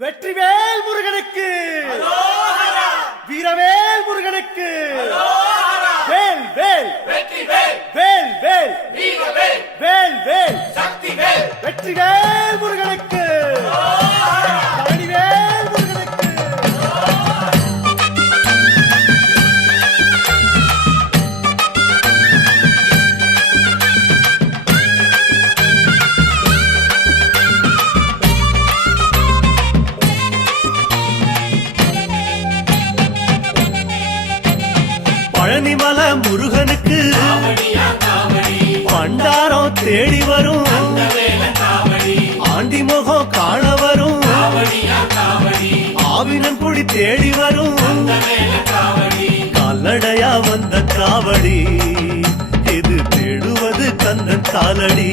வெற்றிவேல் முருகனுக்கு, வீரவேல் முருகனுக்கு, வேல் வேல் வேல் வேல் வேல் வேல் வெற்றிவேல் முருகனுக்கு, பழனிவேல் முருகனுக்கு. பழனிமலை முருகனுக்கு பண்டாரம் தேடி வரும், ஆண்டி முகம் காண வரும், ஆவினங்குடி தேடி வரும், கால்நடையா வந்த காவடி இது தேடுவது கந்தன் காலடி.